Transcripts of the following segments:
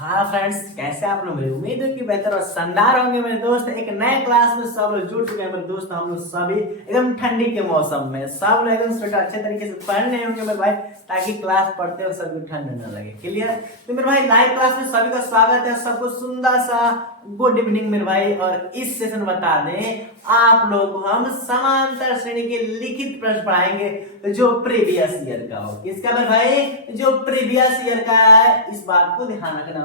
हाँ फ्रेंड्स, कैसे आप लोग? मेरी उम्मीद है कि बेहतर और शानदार होंगे मेरे दोस्त। एक नए क्लास में सब लोग जुड़ चुके हैं मेरे दोस्त। हम लोग सभी एकदम ठंडी के मौसम में सब लोग एकदम स्वेटर अच्छे तरीके से पहन रहे होंगे मेरे भाई, ताकि क्लास पढ़ते हुए सभी ठंड न लगे। क्लियर? तो मेरे भाई लाइव क्लास में सभी का स्वागत है। सबको सुंदर सा गुड इवनिंग मेरे भाई। और इस सेशन बता दें आप लोग को हम समांतर श्रेणी के लिखित प्रश्न पढ़ाएंगे जो प्रीवियस ईयर का हो। किसका मेरे भाई? जो प्रीवियस ईयर का है। इस बात को ध्यान रखना,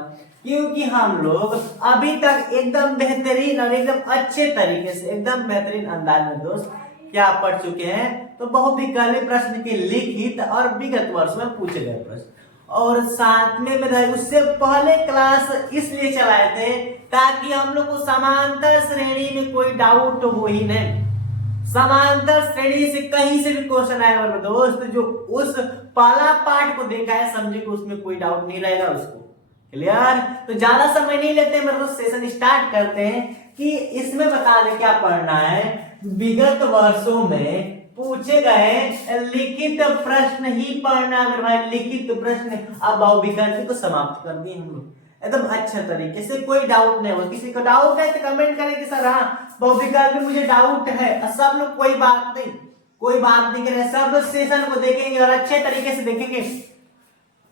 क्योंकि हम लोग अभी तक एकदम बेहतरीन और एकदम अच्छे तरीके से एकदम बेहतरीन अंदाज में दोस्त क्या पढ़ चुके हैं। तो बहुविकल्पी प्रश्न के लिखित और विगत वर्ष में पूछे गए प्रश्न, और साथ में मेरे उससे पहले क्लास इसलिए चलाए थे ताकि हम लोग को समांतर श्रेणी में कोई डाउट हो ही नहीं। समांतर श्रेणी से कहीं से भी क्वेश्चन आएगा मेरे दोस्त, जो उस पहला पार्ट को देखा है समझे कि उसमें कोई डाउट नहीं रहेगा उसको। क्लियर? तो ज्यादा समय नहीं लेते मेरे दोस्त, सेशन स्टार्ट करते हैं कि इसमें बता दें क्या पढ़ना है। विगत वर्षों में पूछे गए लिखित प्रश्न ही पढ़ना मेरे भाई। लिखित प्रश्न अब बहुविकल्पी को समाप्त कर दिए हम लोग एकदम अच्छे तरीके से, कोई डाउट नहीं हो। किसी को डाउट है तो कमेंट करें कि सर हाँ बहुविकल्पी मुझे डाउट है। सब लोग कोई बात नहीं, कोई बात नहीं करें, सब लोग सेशन को देखेंगे और अच्छे तरीके से देखेंगे।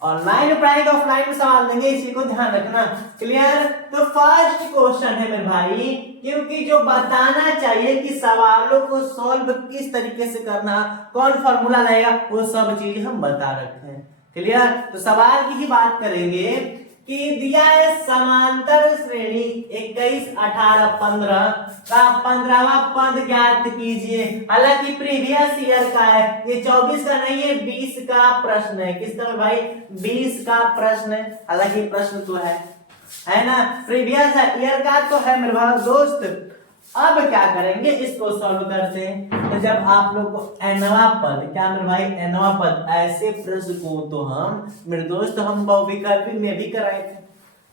ऑनलाइन पढ़ाएंगे ऑफलाइन में सवाल देंगे, इसी को ध्यान रखना। क्लियर? तो फर्स्ट क्वेश्चन है मेरे भाई, क्योंकि जो बताना चाहिए कि सवालों को सॉल्व किस तरीके से करना, कौन फॉर्मूला लगेगा, वो सब चीज हम बता रखे हैं। क्लियर? तो सवाल की ही बात करेंगे कि दिया है समांतर श्रेणी 21, 18, 15 का 15वां पद ज्ञात कीजिए। हालांकि प्रीवियस ईयर का है, ये 24 का नहीं है, 20 का प्रश्न है। किसका भाई? 20 का प्रश्न है। हालांकि प्रश्न तो है ना, प्रीवियस ईयर का तो है मेरे भाई दोस्त। अब क्या करेंगे, इसको सॉल्व करते हैं। तो जब आप लोग को nवां पद, क्या मेरे भाई nवां पद, ऐसे प्रश्न को तो हम मेरे दोस्त हम बहुविकल्पी में भी कराए थे,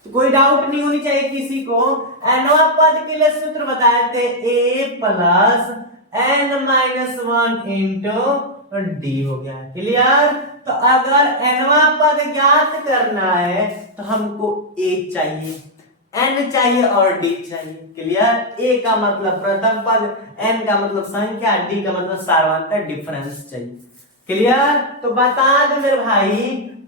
तो कोई डाउट नहीं होनी चाहिए किसी को। nवां पद के लिए सूत्र बताए थे a plus n-1 into D हो गया। क्लियर? तो अगर nवां पद ज्ञात करना है तो हमको a चाहिए, n चाहिए और d चाहिए। क्लियर? a का मतलब प्रथम पद, n का मतलब संख्या, d का मतलब सार्वंतर डिफरेंस चाहिए। क्लियर? तो बता दो मेरे भाई,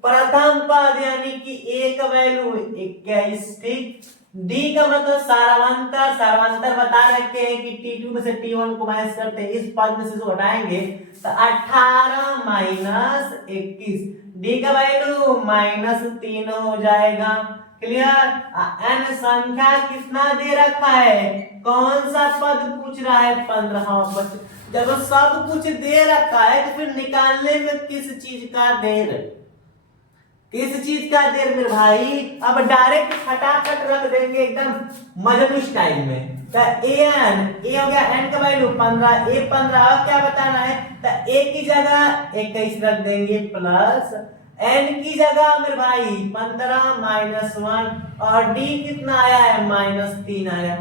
प्रथम पद यानी कि a का वैल्यू 21, ठीक। d का मतलब सार्वंतर, सार्वंतर बता रखे हैं कि t2 में से t1 को माइनस करते हैं, इस पद में से जो हटाएंगे तो 18 माइनस 21, d का वैल्यू -3 हो जाएगा। क्लियर? n संख्या कितना दे रखा है, कौन सा पद पूछ रहा है? 15वां पद। जब सब कुछ दे रखा है तो फिर निकालने में किस चीज का देर, किस चीज का देर मेरे भाई? अब डायरेक्ट फटाफट रख देंगे एकदम मजनू स्टाइल में। तो ए हो गया, n का वैल्यू 15, a 15। अब क्या बताना है? तो a की जगह 21 रख देंगे प्लस n की जगह मेरे भाई 15 -1, और d कितना आया है? -3 आया।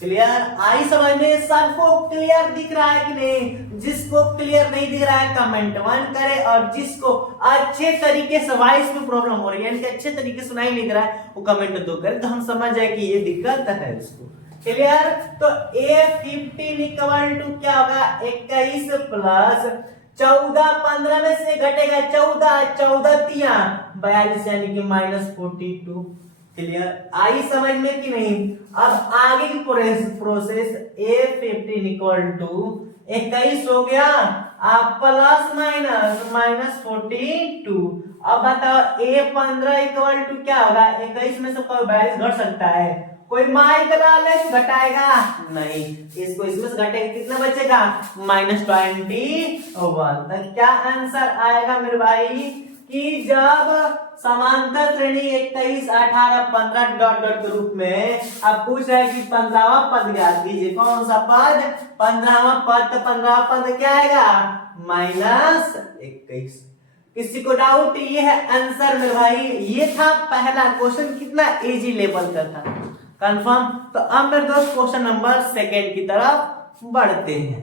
क्लियर? आई समझ में? सबको क्लियर दिख रहा है कि नहीं? जिसको क्लियर नहीं दिख रहा है कमेंट 1 करे, और जिसको अच्छे तरीके से वॉइस में प्रॉब्लम हो रही है, यानी अच्छे तरीके से सुनाई नहीं दे रहा है, वो कमेंट 2 करे, तो हम समझ जाए कि ये दिक्कत है उसको। क्लियर? तो a15 इक्वल टू क्या होगा? 21 प्लस 14, 15 में से घटेगा 14, 14 तिया 42 यानी कि -42। क्लियर? आई समझ में कि नहीं? अब आगे की प्रोसेस a15 इक्वल टू 21 हो गया, आप प्लस माइनस -42। अब बताओ a15 इक्वल टू क्या होगा? 21 में से कोई 42 घट सकता है? कोई माइक ला ले तो घटाएगा नहीं, इसको इसमें से घटेगा, कितना बचेगा? -21। तो क्या आंसर आएगा मेरे भाई कि जब समांतर श्रेणी 21, 18, 15 डॉट डॉट के रूप में अब पूछ रहा है कि 15वां पद ज्ञात कीजिए। कौन सा पद? 15वां पद। तो 15वां पद क्या आएगा? -21। किसी को डाउट? ये है आंसर मेरे भाई। ये था पहला क्वेश्चन, कितना इजी लेवल का था, कंफर्म। तो अब मेरे दोस्त क्वेश्चन नंबर 2 की तरफ बढ़ते हैं।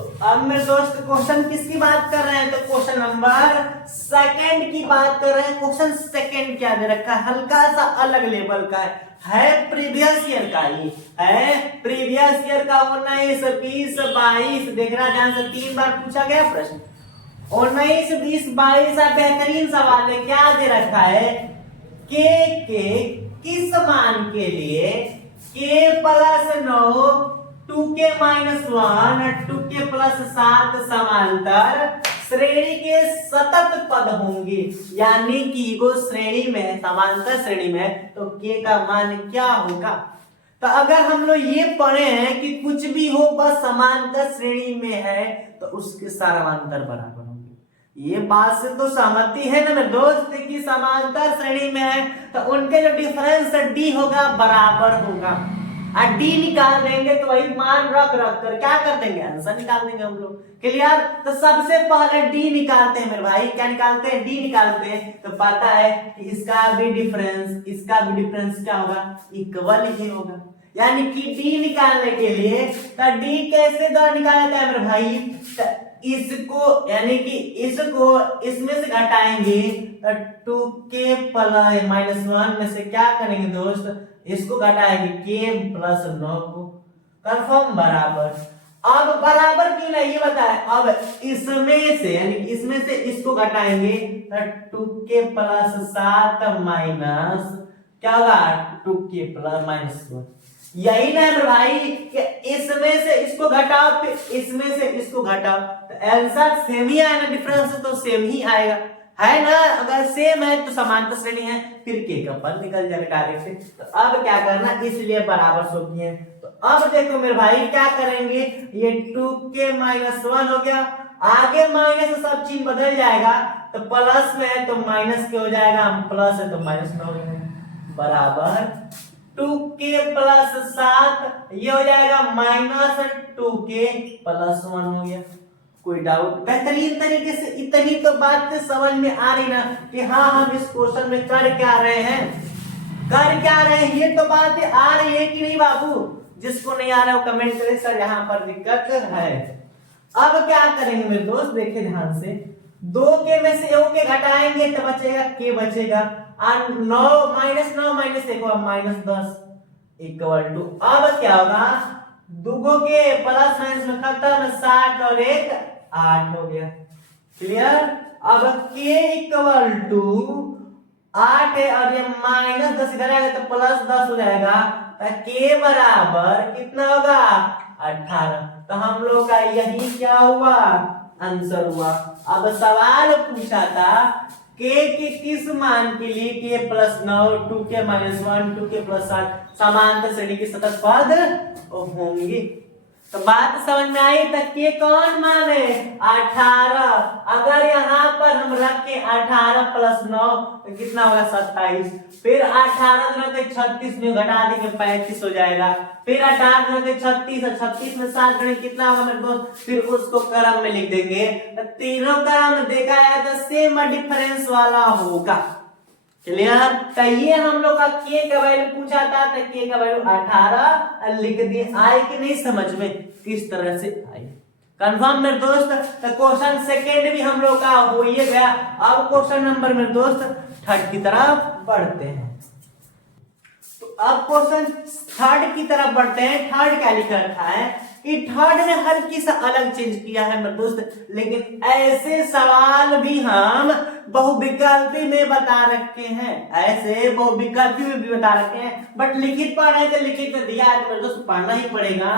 तो अब मेरे दोस्त क्वेश्चन किसकी बात कर रहे हैं, तो क्वेश्चन नंबर सेकंड की बात कर रहे हैं। क्वेश्चन सेकंड क्या दे रखा है, हल्का सा अलग लेवल का है प्रीवियस ईयर का, ही है प्रीवियस ईयर का 19 20 22। देखना ध्यान से, 3 बार पूछा गया प्रश्न, 19 20 22। बेहतरीन सवाल है, क्या दे रखा है, के किस मान के लिए k plus 9 2k minus 1 2k plus 7 समांतर श्रेणी के सतत पद होंगे। यानी कि वो श्रेणी में, समांतर श्रेणी में, तो k का मान क्या होगा। तो अगर हम लोग ये पढ़े हैं कि कुछ भी हो बस समांतर श्रेणी में है तो उसके समांतर बराबर होंगे। ये बात से तो सहमति है ना मेरे दोस्त कि समांतर श्रेणी में है तो उनके जो डिफरेंस d होगा बराबर होगा। और डी निकाल देंगे तो वही मान रख कर क्या कर देंगे, आंसर निकाल देंगे हम लोग। क्लियर। तो सबसे पहले डी निकालते हैं मेरे भाई, क्या निकालते हैं, डी निकालते हैं। तो पता है कि इसका भी डिफरेंस क्या होगा, इक्वल ही होगा। यानी कि डी निकालने के लिए तो डी कैसे द्वारा निकाला जाता है मेरे भाई, तो इसको यानी कि इसको इसमें से घटाएंगे तो 2k प्लस माइनस 1 में से क्या करेंगे दोस्त, इसको घटाएंगे k प्लस 9 को, कंफर्म बराबर। अब बराबर क्यों नहीं ये बताए, अब इसमें से यानी इसमें से इसको घटाएंगे तो 2k प्लस 7 माइनस क्या होगा 2k प्लस माइनस 1। यही ना है भाई कि इसमें से इसको घटाओ फिर इसमें से इसको घटाओ तो आंसर सेम ही आएगा, डिफरेंस तो सेम ही आएगा, है ना। अगर सेम है तो समांतर श्रेणी है, फिर के का पद निकल जाएगा डायरेक्ट से। तो अब क्या करना, इसलिए बराबर सो किए। तो अब देखो मेरे भाई क्या करेंगे, ये 2k माइनस 1 हो गया, आगे माइनस से सब चीज बदल जाएगा, तो प्लस में है तो माइनस के हो जाएगा, प्लस है तो माइनस में हो जाएगा, बराबर 2k प्लस 7 ये हो जाएगा माइनस 2k प्लस 1 हो गया। कोई डाउट, बेहतरीन तरीके से इतनी तो बात समझ में आ रही ना कि हाँ हम इस क्वेश्चन में कर क्या रहे हैं, ये तो बात आ रही है कि नहीं बाबू। जिसको नहीं आ रहा है वो कमेंट करे सर यहाँ पर दिक्कत है। अब क्या करेंगे मेरे दोस्त, देखे ध्यान से, 2k में से 1 के घटाएंगे तो बचेगा k बचेगा, 9 minus 9 minus 1 minus 10 equal to, अब क्या होगा, दुगो के प्लस माइनस में खत्म, 7 और 1 8 हो गया। क्लियर। अब k इक्वल टू 8 है और ये माइनस 10 इधर आएगा तो प्लस 10 हो जाएगा, तो k बराबर कितना होगा 18। तो हम लोग का यही क्या हुआ, आंसर हुआ। अब सवाल पूछा था k के किस मान के लिए k plus 9 2k minus 1 2k plus 7 समांतर श्रेणी के सतत पद होंगे। तो बात समझ में आई, तक के कौन मान है 18। अगर यहाँ पर हम रखें 18 प्लस 9 तो कितना होगा 27, फिर 18 रखे 36 में घटा देंगे 35 हो जाएगा, फिर 18 रखे 36 और 36 में 7 गणे कितना होगा मेरे दोस्त, फिर उसको क्रम में लिख देंगे। तो तीनों क्रम देखा जाए तो सेम डिफरेंस वाला होगा। क्लियर। तो ये हम लोग का k का वैल्यू पूछा था, तो k का वैल्यू 18 लिख दिए। आए कि नहीं समझ में, किस तरह से आई, कंफर्म मेरे दोस्त। तो क्वेश्चन सेकंड भी हम लोग का हो ही गया। अब क्वेश्चन नंबर मेरे दोस्त थर्ड की तरफ बढ़ते हैं। तो अब क्वेश्चन थर्ड की तरफ बढ़ते हैं। थर्ड क्या लिखा रखा है कि थर्ड ने हल्की सा अलग चेंज किया है मेरे दोस्त, लेकिन ऐसे सवाल भी हम बहुविकल्पी में बता रखे हैं, ऐसे बहुविकल्पी में भी बता रखे हैं, बट लिखित पढ़ रहे थे, लिखित में दिया है तो मेरे दोस्त पढ़ना ही पड़ेगा।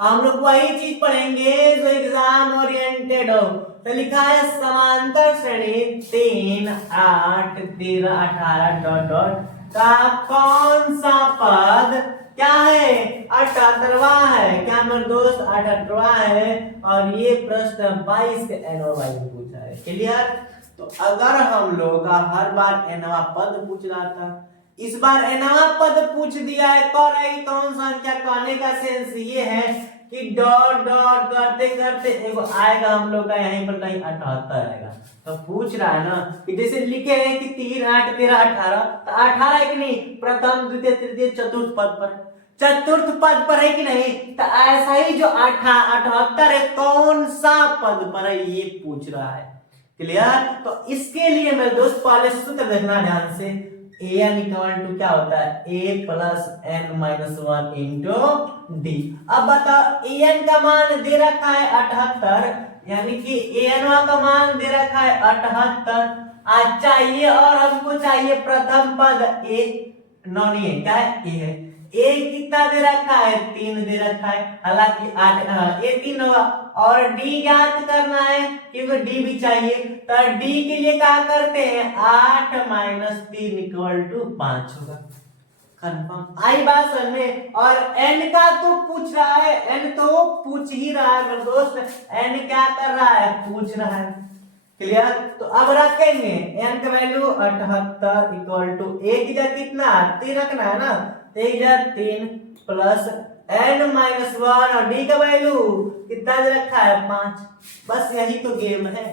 हम लोग वही चीज पढ़ेंगे जो एग्जाम ओरिएंटेड हो। तो लिखा है समांतर श्रेणी 3 8 13 18 डॉट डॉट का कौन सा पद क्या है 78वां है, क्या मेरे दोस्त 78वां है। और ये प्रश्न 22 के एनवाई में पूछा है। क्लियर। तो अगर हम लोग का हर बार एनवा पद पूछ रहा था, इस बार एनवा पद पूछ दिया है, कौन संख्या कहने का सेंस ये है कि डॉट डॉट करते करते एगो आएगा हम लोग का यहीं पर कहीं 78 आएगा। तो पूछ रहा है ना कि जैसे लिखे हैं कि 3 8 13 18, तो 18 है कि नहीं प्रथम द्वितीय तृतीय चतुर्थ पद पर, चतुर्थ पद पर है कि नहीं? तो ऐसा ही जो 78 है कौन सा पद पर है ये पूछ रहा है। क्लियर? तो इसके लिए मेरे दोस्त पहले सूत्र देखना ध्यान से। an इक्वल टू क्या होता है? a plus n minus 1 into D. अब बताओ an का मान दे रखा है 78, यानी कि an का मान दे रखा है 78। आज चाहिए और हमको चाहिए प्रथम पद a, नॉन ए क्या है? a है। a कितना दे रखा है? 3 दे रखा है, हालांकि 8 a 3 होगा। और d ज्ञात करना है क्योंकि d भी चाहिए, तो d के लिए क्या करते हैं? 8 माइनस 3 इक्वल टू 5 होगा। कंफर्म आई बात समझ में? और n का तो पूछ रहा है, n तो पूछ ही रहा है मेरे दोस्त, n क्या कर रहा है? पूछ रहा है। क्लियर? तो अब रखेंगे n का वैल्यू 78 इक्वल टू a की जगह कितना 3 रखना है ना, 3 प्लस n माइनस 1 और d का वैल्यू कितना दे रखा है? 5। बस यही तो गेम है,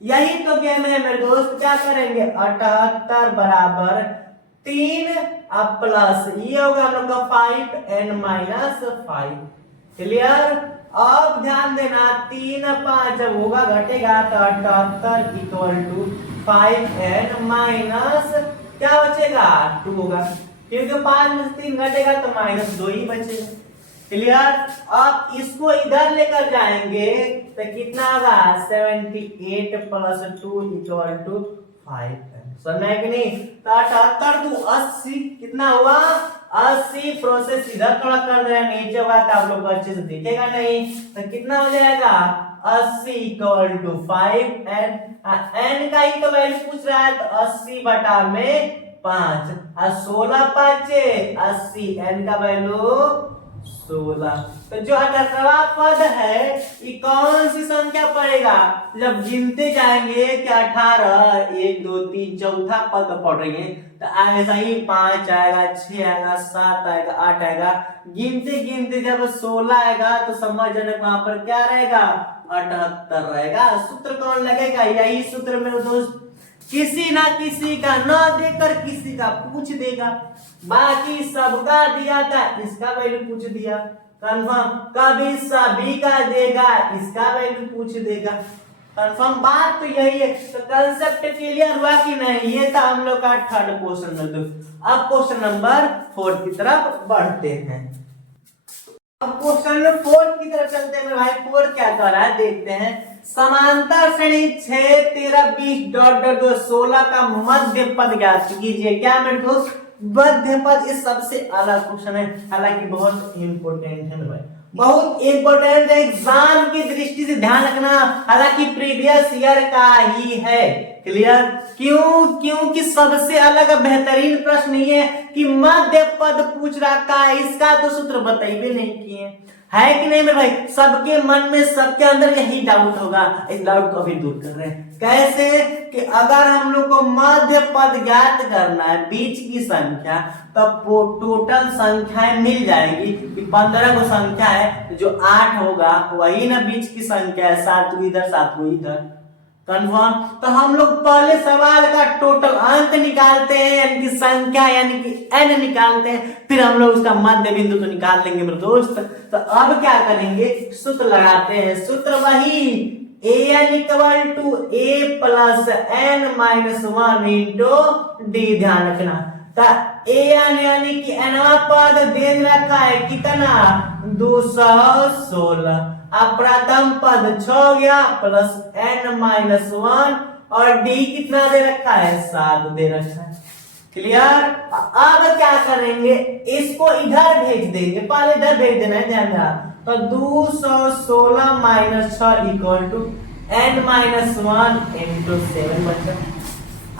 यही तो गेम है मेरे दोस्त। क्या करेंगे? 78 बराबर 3 अब प्लस ये होगा हम लोग का 5 n माइनस 5। क्लियर? अब ध्यान देना 3 5 जब होगा घटेगा तो 78 इक्वल टू 5n माइनस क्या बचेगा? 2 होगा, क्योंकि 5 में से 3 घटेगा तो माइनस 2 ही बचेगा। क्लियर? अब इसको इधर लेकर जाएंगे तो कितना होगा? 78 प्लस 2 इक्वल टू 5n। समझ में कि नहीं? तो 78 टू 80 कितना हुआ? 80। प्रोसेस इधर थोड़ा कर रहे हैं, नीचे हुआ तो आप लोग अच्छे से दिखेगा नहीं, तो कितना हो जाएगा? 80 इक्वल टू 5n। n का ही तो वैल्यू पूछ रहा है, तो 80 बटा में 5 और 16 5 80, n का वैल्यू 16। तो जो 18वां पद है ये कौन सी संख्या पड़ेगा? जब गिनते जाएंगे कि 18 1 2 3 चौथा पद पढ़ेंगे तो ऐसा ही 5 आएगा, 6 आएगा, 7 आएगा, 8 आएगा, गिनते गिनते जब 16 आएगा तो समझ जाना वहां पर क्या रहेगा? 78 रहेगा। सूत्र कौन लगेगा? यही सूत्र मेरे दोस्त, किसी ना किसी का न देकर किसी का पूछ देगा। बाकी सबका दिया था, इसका वैल्यू पूछ दिया। कंफर्म? कभी सभी का देगा, इसका वैल्यू पूछ देगा। कंफर्म? बात तो यही है। तो कंसेप्ट क्लियर हुआ कि नहीं? ये था हम लोग का थर्ड क्वेश्चन में। अब क्वेश्चन नंबर 4 की तरफ बढ़ते हैं। अब क्वेश्चन नंबर 4 की तरफ चलते हैं भाई। 4 क्या कर रहा है देखते हैं। समांतर श्रेणी 6 13 20 डॉट डॉट 16 का मध्य पद ज्ञात कीजिए। क्या मेरे दोस्त? मध्य पद इस सबसे अलग क्वेश्चन है, हालांकि बहुत इंपॉर्टेंट है मेरे भाई, बहुत इंपॉर्टेंट है। एग्जाम की दृष्टि से ध्यान रखना, हालांकि प्रीवियस ईयर का ही है। क्लियर? क्यों? क्योंकि सबसे अलग बेहतरीन प्रश्न ये है कि मध्य पद पूछ रखा है, इसका तो सूत्र बताइए नहीं किए, है कि नहीं मेरे भाई? सबके मन में, सबके अंदर यही डाउट होगा, इस डाउट को अभी दूर कर रहे हैं। कैसे? कि अगर हम लोग को मध्य पद ज्ञात करना है, बीच की संख्या, तब टोटल संख्याएं मिल जाएगी कि 15 को संख्या है, जो 8 होगा वही ना बीच की संख्या है, 7 इधर 7 इधर। कंफर्म? तो हम लोग पहले सवाल का टोटल अंक निकालते हैं, यानी कि संख्या यानी कि n निकालते हैं, फिर हम लोग उसका मध्य बिंदु तो निकाल लेंगे मेरे दोस्त। तो अब क्या करेंगे? सूत्र लगाते हैं। सूत्र वही an equal to a plus n minus 1 into d. ध्यान रखना, तो an यानी कि nवा पद दे रखा है कितना? 216। अब प्रथम पद 6 हो गया प्लस n माइनस 1 और d कितना दे रखा है? 7 दे रखा है। क्लियर? अब क्या करेंगे? इसको इधर भेज देंगे, पहले इधर भेज देना है, ध्यान देना। तो 216 minus 6 equal to n minus 1 into 7 बचा।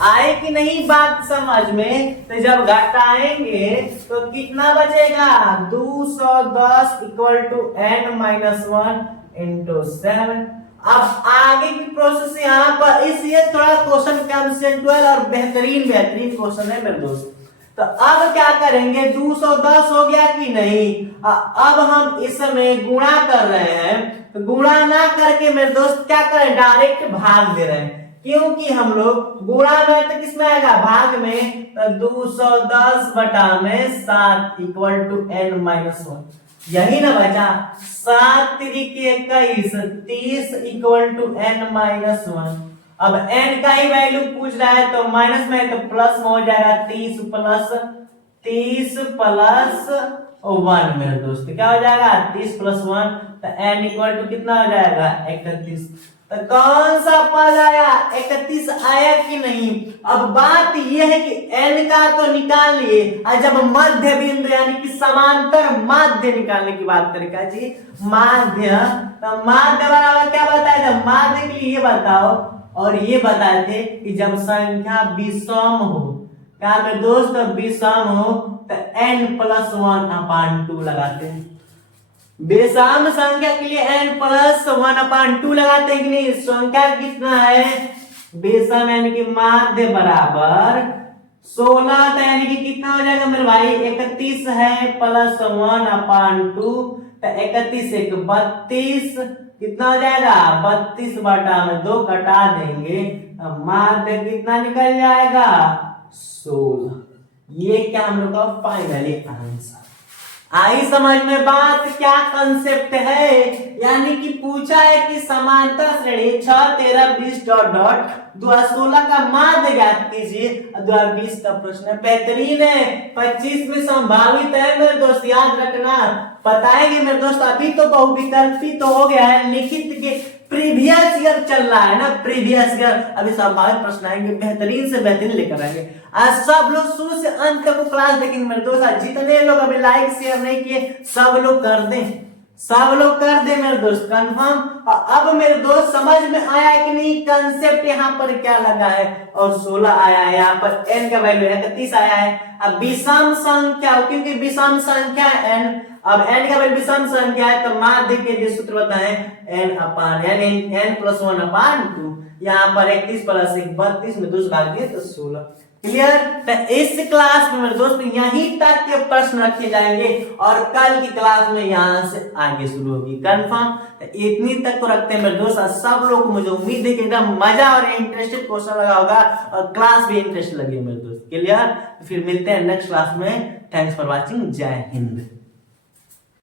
आए कि नहीं बात समझ में? तो जब घटाएंगे तो कितना बचेगा? 210 equal to n minus 1 into 7। अब आगे की प्रोसेस यहाँ पर, इसलिए थोड़ा क्वेश्चन कंसेप्चुअल और बेहतरीन क्वेश्चन है मेरे दोस्त। तो अब क्या करेंगे? 210 हो गया कि नहीं? अब हम इसमें गुणा कर रहे हैं, तो गुणा ना करके मेरे दोस्त क्या करें? डायरेक्ट भाग दे रहे हैं। क्योंकि हम लोग गुणा में तो किसमें आएगा भाग में, तो 210 बटा में 7 इक्वल टू n-1, यही ना बचा। 7 त्रिक 21 30 इक्वल टू n-1। अब n का ही वैल्यू पूछ रहा है तो माइनस में तो प्लस में हो जाएगा, 30 प्लस 1 मेरे दोस्त, क्या हो जाएगा 30 प्लस 1, तो n इक्वल टू कितना हो जाएगा 31। तो कौन सा पद आया 31 आया कि नहीं। अब बात यह है कि n का तो निकाल लिए, और जब मध्य बिंदु यानी कि समांतर माध्य निकालने की बात करेगा जी, माध्य, तो माध्य बराबर क्या बताया, जब माध्य के लिए ये बताओ, और ये बताए थे कि जब संख्या विषम हो, क्या मेरे दोस्त विषम हो, तो n+1/2 लगाते हैं। विषम संख्या के लिए n+1/2 लगाते हैं कि नहीं। संख्या कितना है विषम यानी कि माध्य बराबर 16, तो यानी कि कितना हो जाएगा मेरे भाई 31 है +1/2, तो 31 एक 32, कितना हो जाएगा 32 बटा में 2 कटा देंगे, माध्य कितना निकल जाएगा 16। ये क्या हम लोग का फाइनली आंसर। आई समझ में बात, क्या कंसेप्ट है, यानी कि पूछा है कि समांतर श्रेणी 6 13 20 डॉट डॉट 2016 का माध्य ज्ञात कीजिए। 2020 का प्रश्न है, बेहतरीन है, 25 में संभावित है मेरे दोस्त, याद रखना। बताएंगे मेरे दोस्त, अभी तो बहुविकल्पी तो हो गया है, लिखित के प्रीवियस ईयर चल रहा है ना, प्रीवियस ईयर, अभी संभावित प्रश्न आएंगे, बेहतरीन से बेहतरीन लेकर आएंगे। आज सब लोग शुरू से अंत तक क्लास देखेंगे मेरे दोस्त। जितने लोग अभी लाइक शेयर नहीं किए सब लोग कर दें, सब लोग कर दे मेरे दोस्त कंफर्म। अब मेरे दोस्त समझ में आया कि नहीं कंसेप्ट यहाँ पर क्या लगा है, और 16 आया है, यहाँ पर n का वैल्यू 31 आया है। अब विषम संख्या, क्योंकि विषम संख्या n, अब n का वैल्यू विषम संख्या है, तो माध्य के लिए सूत्र बताएं n+1/2, यहाँ पर 31 + 1 32 में 2 भाग दिए तो 16। क्लियर। तो इस क्लास में मेरे दोस्त यहीं तक के प्रश्न रखे जाएंगे, और कल की क्लास में यहाँ से आगे शुरू होगी कंफर्म। तो इतनी तक को रखते हैं मेरे दोस्त। सब लोग को मुझे उम्मीद है कि एकदम मजा और इंटरेस्टेड क्वेश्चन लगा होगा, और क्लास भी इंटरेस्ट लगी मेरे दोस्त। क्लियर। फिर मिलते हैं नेक्स्ट क्लास में। Thanks for watching. जय हिंद।